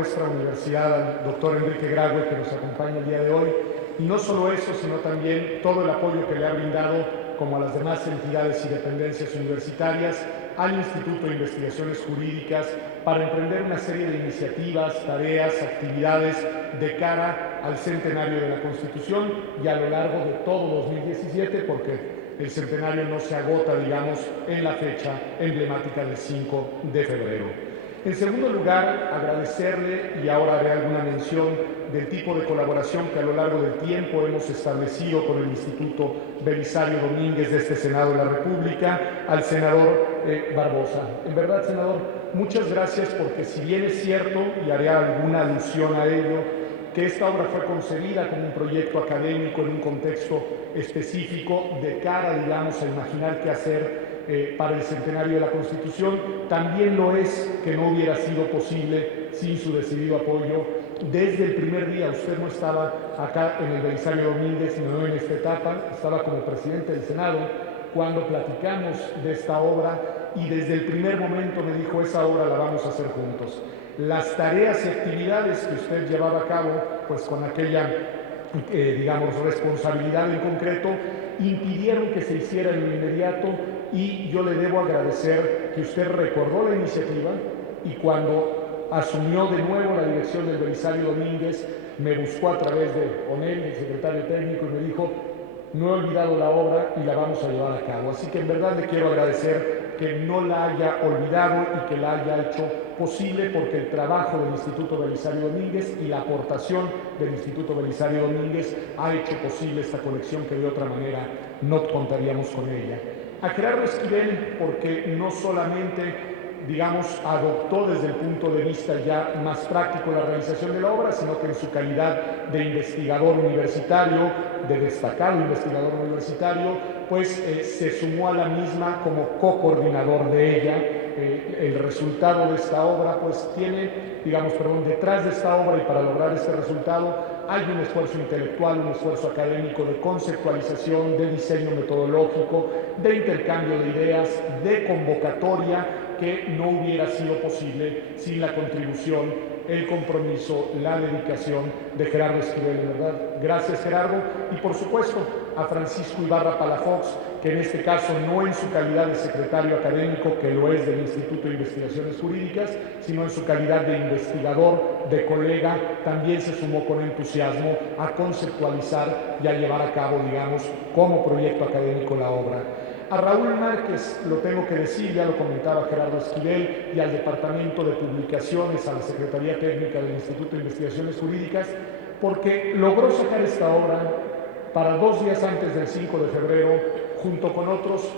Nuestra universidad, al doctor Enrique Graue, que nos acompaña el día de hoy, y no solo eso, sino también todo el apoyo que le ha brindado, como a las demás entidades y dependencias universitarias, al Instituto de Investigaciones Jurídicas para emprender una serie de iniciativas, tareas, actividades de cara al centenario de la Constitución y a lo largo de todo 2017, porque el centenario no se agota, digamos, en la fecha emblemática del 5 de febrero. En segundo lugar, agradecerle, y ahora haré alguna mención del tipo de colaboración que a lo largo del tiempo hemos establecido con el Instituto Belisario Domínguez de este Senado de la República, al senador Barbosa. En verdad, senador, muchas gracias, porque si bien es cierto, y haré alguna alusión a ello, que esta obra fue concebida como un proyecto académico en un contexto específico de cara, digamos, a imaginar qué hacer para el centenario de la Constitución, también lo es que no hubiera sido posible sin su decidido apoyo. Desde el primer día, usted no estaba acá en el Belisario Domínguez, sino en esta etapa, estaba como presidente del Senado cuando platicamos de esta obra, y desde el primer momento me dijo: esa obra la vamos a hacer juntos. Las tareas y actividades que usted llevaba a cabo, pues con aquella digamos, responsabilidad en concreto, impidieron que se hiciera en lo inmediato, y yo le debo agradecer que usted recordó la iniciativa, y cuando asumió de nuevo la dirección del Belisario Domínguez, me buscó a través de Onel, el secretario técnico, y me dijo: no he olvidado la obra y la vamos a llevar a cabo. Así que en verdad le quiero agradecer que no la haya olvidado y que la haya hecho posible, porque el trabajo del Instituto Belisario Domínguez y la aportación del Instituto Belisario Domínguez ha hecho posible esta conexión que de otra manera no contaríamos con ella. A Gerardo Esquivel, porque no solamente, digamos, adoptó desde el punto de vista ya más práctico la realización de la obra, sino que en su calidad de investigador universitario, de destacado investigador universitario, pues se sumó a la misma como co-coordinador de ella. El resultado de esta obra, pues tiene, digamos, detrás de esta obra, y para lograr este resultado, hay un esfuerzo intelectual, un esfuerzo académico de conceptualización, de diseño metodológico, de intercambio de ideas, de convocatoria, que no hubiera sido posible sin la contribución, el compromiso, la dedicación de Gerardo Esquivel. De verdad, gracias, Gerardo. Y por supuesto a Francisco Ibarra Palafox, que en este caso no en su calidad de secretario académico, que lo es del Instituto de Investigaciones Jurídicas, sino en su calidad de investigador, de colega, también se sumó con entusiasmo a conceptualizar y a llevar a cabo, digamos, como proyecto académico la obra. A Raúl Márquez, lo tengo que decir, ya lo comentaba Gerardo Esquivel, y al Departamento de Publicaciones, a la Secretaría Técnica del Instituto de Investigaciones Jurídicas, porque logró sacar esta obra para 2 días antes del 5 de febrero, junto con otros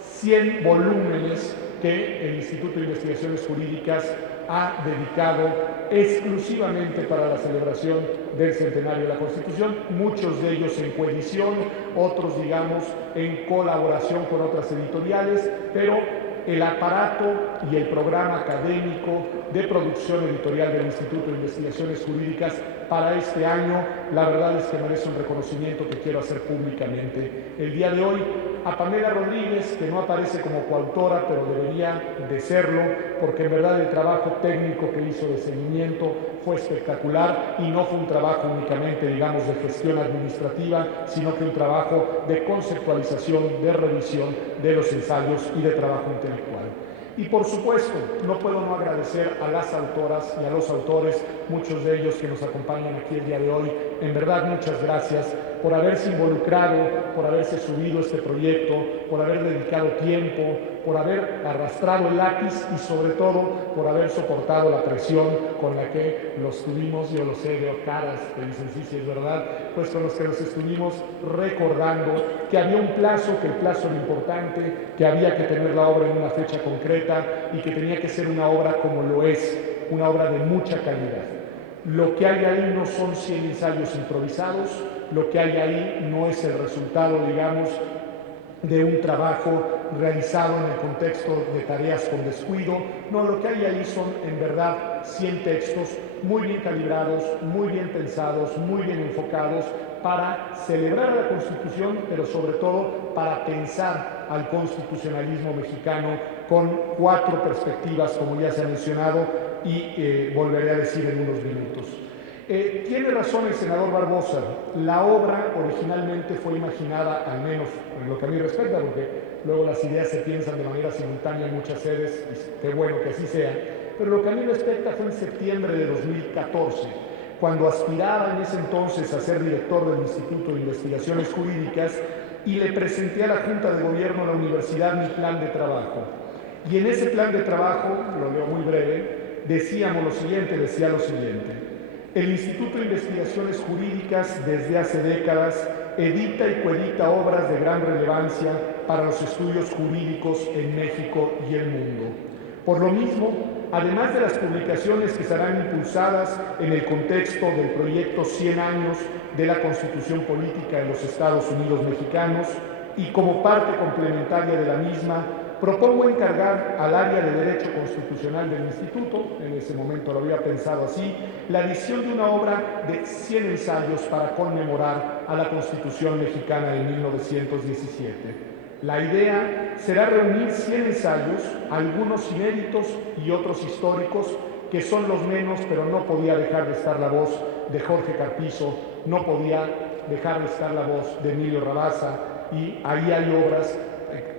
100 volúmenes que el Instituto de Investigaciones Jurídicas ha dedicado exclusivamente para la celebración del centenario de la Constitución, muchos de ellos en coedición, otros, digamos, en colaboración con otras editoriales, pero el aparato y el programa académico de producción editorial del Instituto de Investigaciones Jurídicas para este año, la verdad es que merece un reconocimiento que quiero hacer públicamente. El día de hoy, a Pamela Rodríguez, que no aparece como coautora, pero debería de serlo, porque en verdad el trabajo técnico que hizo de seguimiento fue espectacular, y no fue un trabajo únicamente, digamos, de gestión administrativa, sino que un trabajo de conceptualización, de revisión de los ensayos y de trabajo intelectual. Y por supuesto, no puedo no agradecer a las autoras y a los autores, muchos de ellos que nos acompañan aquí el día de hoy. En verdad, muchas gracias por haberse involucrado, por haberse subido a este proyecto, por haber dedicado tiempo, por haber arrastrado el lápiz y sobre todo por haber soportado la presión con la que los tuvimos, yo lo sé, veo caras que dicen sí, sí, es verdad, pues con los que nos estuvimos recordando que había un plazo, que el plazo era importante, que había que tener la obra en una fecha concreta y que tenía que ser una obra como lo es, una obra de mucha calidad. Lo que hay ahí no son 100 ensayos improvisados, lo que hay ahí no es el resultado, digamos, de un trabajo realizado en el contexto de tareas con descuido. No, lo que hay ahí son en verdad 100 textos muy bien calibrados, muy bien pensados, muy bien enfocados para celebrar la Constitución, pero sobre todo para pensar al constitucionalismo mexicano con 4 perspectivas, como ya se ha mencionado: y volveré a decir en unos minutos. Tiene razón el senador Barbosa, la obra originalmente fue imaginada, al menos en lo que a mí respecta, porque luego las ideas se piensan de manera simultánea en muchas sedes, y qué bueno que así sea, pero lo que a mí respecta fue en septiembre de 2014, cuando aspiraba en ese entonces a ser director del Instituto de Investigaciones Jurídicas y le presenté a la Junta de Gobierno de la Universidad mi plan de trabajo. Y en ese plan de trabajo, lo leo muy breve, decía lo siguiente, el Instituto de Investigaciones Jurídicas desde hace décadas edita y coedita obras de gran relevancia para los estudios jurídicos en México y el mundo. Por lo mismo, además de las publicaciones que serán impulsadas en el contexto del proyecto 100 años de la Constitución Política de los Estados Unidos Mexicanos y como parte complementaria de la misma, propongo encargar al área de Derecho Constitucional del Instituto, en ese momento lo había pensado así, la edición de una obra de 100 ensayos para conmemorar a la Constitución Mexicana de 1917. La idea será reunir 100 ensayos, algunos inéditos y otros históricos, que son los menos, pero no podía dejar de estar la voz de Jorge Carpizo, no podía dejar de estar la voz de Emilio Rabasa, y ahí hay obras,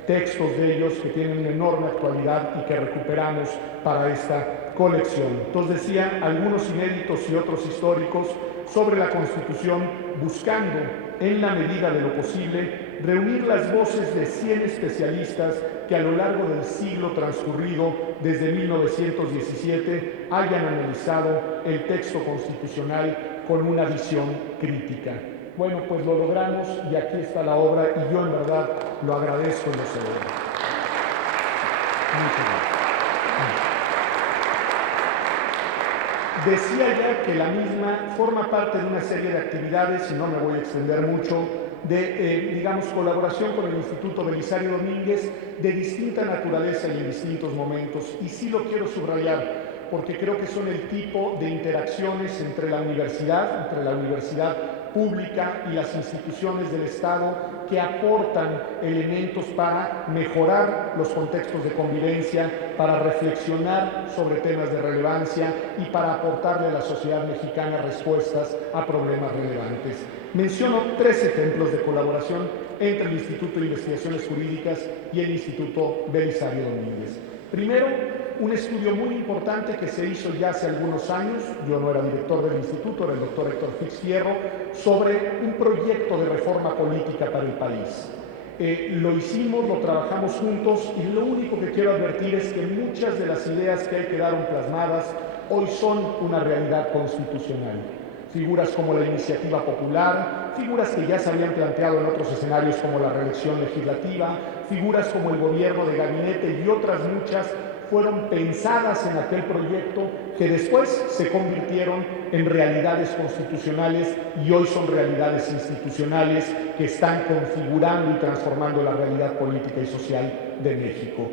textos de ellos que tienen una enorme actualidad y que recuperamos para esta colección. Entonces decía, algunos inéditos y otros históricos sobre la Constitución, buscando, en la medida de lo posible, reunir las voces de 100 especialistas que a lo largo del siglo transcurrido, desde 1917, hayan analizado el texto constitucional con una visión crítica. Bueno, pues lo logramos y aquí está la obra y yo en verdad lo agradezco y lo celebro. Muchas gracias. Decía ya que la misma forma parte de una serie de actividades, y no me voy a extender mucho, de, digamos, colaboración con el Instituto Belisario Domínguez de distinta naturaleza y en distintos momentos. Y sí lo quiero subrayar, porque creo que son el tipo de interacciones entre la universidad pública y las instituciones del Estado que aportan elementos para mejorar los contextos de convivencia, para reflexionar sobre temas de relevancia y para aportarle a la sociedad mexicana respuestas a problemas relevantes. Menciono 3 ejemplos de colaboración entre el Instituto de Investigaciones Jurídicas y el Instituto Belisario Domínguez. Primero, un estudio muy importante que se hizo ya hace algunos años, yo no era director del instituto, era el doctor Héctor Fix Fierro, sobre un proyecto de reforma política para el país. Lo hicimos, lo trabajamos juntos y lo único que quiero advertir es que muchas de las ideas que ahí quedaron plasmadas hoy son una realidad constitucional. Figuras como la iniciativa popular, figuras que ya se habían planteado en otros escenarios como la reelección legislativa, figuras como el gobierno de gabinete y otras muchas fueron pensadas en aquel proyecto que después se convirtieron en realidades constitucionales y hoy son realidades institucionales que están configurando y transformando la realidad política y social de México.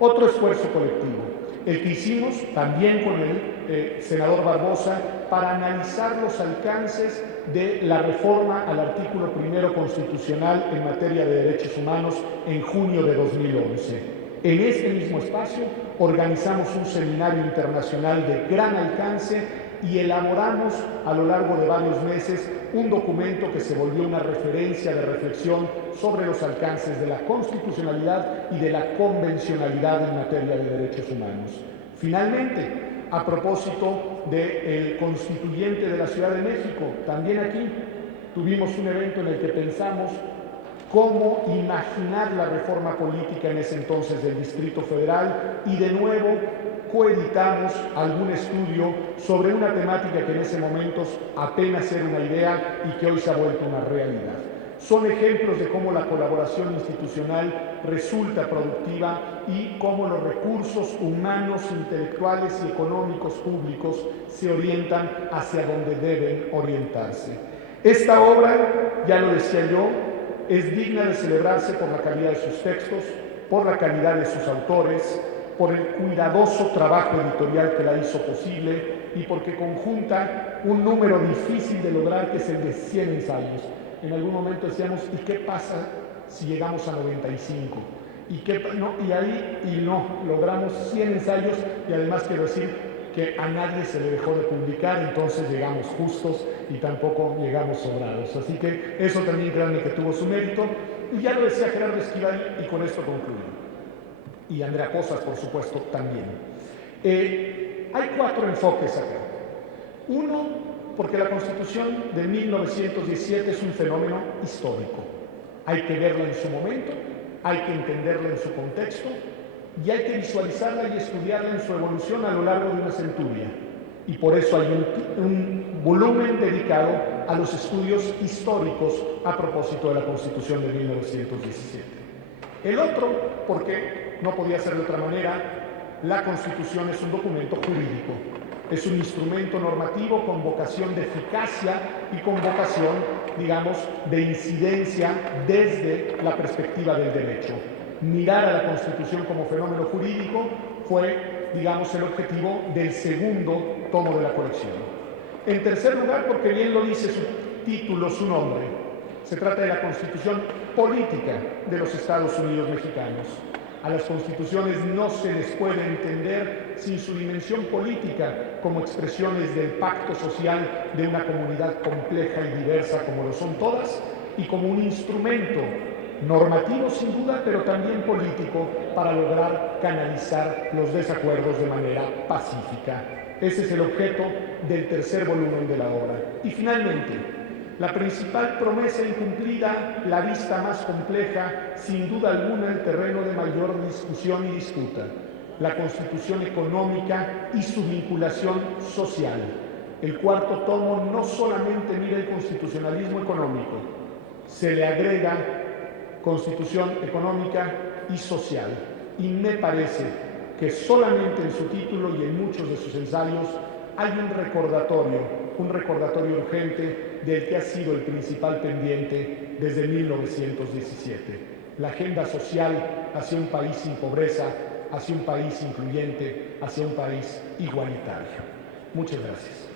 Otro esfuerzo colectivo, el que hicimos también con el senador Barbosa para analizar los alcances de la reforma al artículo 1 constitucional en materia de derechos humanos en junio de 2011. En este mismo espacio organizamos un seminario internacional de gran alcance y elaboramos a lo largo de varios meses un documento que se volvió una referencia de reflexión sobre los alcances de la constitucionalidad y de la convencionalidad en materia de derechos humanos. Finalmente, a propósito del constituyente de la Ciudad de México, también aquí tuvimos un evento en el que pensamos cómo imaginar la reforma política en ese entonces del Distrito Federal y de nuevo coeditamos algún estudio sobre una temática que en ese momento apenas era una idea y que hoy se ha vuelto una realidad. Son ejemplos de cómo la colaboración institucional resulta productiva y cómo los recursos humanos, intelectuales y económicos públicos se orientan hacia donde deben orientarse. Esta obra, ya lo decía yo, es digna de celebrarse por la calidad de sus textos, por la calidad de sus autores, por el cuidadoso trabajo editorial que la hizo posible y porque conjunta un número difícil de lograr que es el de 100 ensayos. En algún momento decíamos, ¿y qué pasa si llegamos a 95? Y ahí logramos 100 ensayos y además quiero decir, que a nadie se le dejó de publicar, entonces llegamos justos y tampoco llegamos sobrados. Así que eso también créanme que tuvo su mérito. Y ya lo decía Gerardo Esquivel, y con esto concluyo. Y Andrea Pozas, por supuesto, también. Hay 4 enfoques acá. Uno, porque la Constitución de 1917 es un fenómeno histórico. Hay que verla en su momento, hay que entenderla en su contexto y hay que visualizarla y estudiarla en su evolución a lo largo de una centuria. Y por eso hay un volumen dedicado a los estudios históricos a propósito de la Constitución de 1917. El otro, porque no podía ser de otra manera, la Constitución es un documento jurídico. Es un instrumento normativo con vocación de eficacia y con vocación, digamos, de incidencia desde la perspectiva del derecho. Mirar a la Constitución como fenómeno jurídico fue, digamos, el objetivo del segundo tomo de la colección. En tercer lugar, porque bien lo dice su título, su nombre, se trata de la Constitución política de los Estados Unidos mexicanos. A las constituciones no se les puede entender sin su dimensión política como expresiones del pacto social de una comunidad compleja y diversa como lo son todas y como un instrumento normativo sin duda, pero también político para lograr canalizar los desacuerdos de manera pacífica. Ese es el objeto del tercer volumen de la obra. Y finalmente, la principal promesa incumplida, la vista más compleja, sin duda alguna el terreno de mayor discusión y disputa, la Constitución económica y su vinculación social. El cuarto tomo no solamente mira el constitucionalismo económico, se le agrega Constitución económica y social. Y me parece que solamente en su título y en muchos de sus ensayos hay un recordatorio urgente del que ha sido el principal pendiente desde 1917. La agenda social hacia un país sin pobreza, hacia un país incluyente, hacia un país igualitario. Muchas gracias.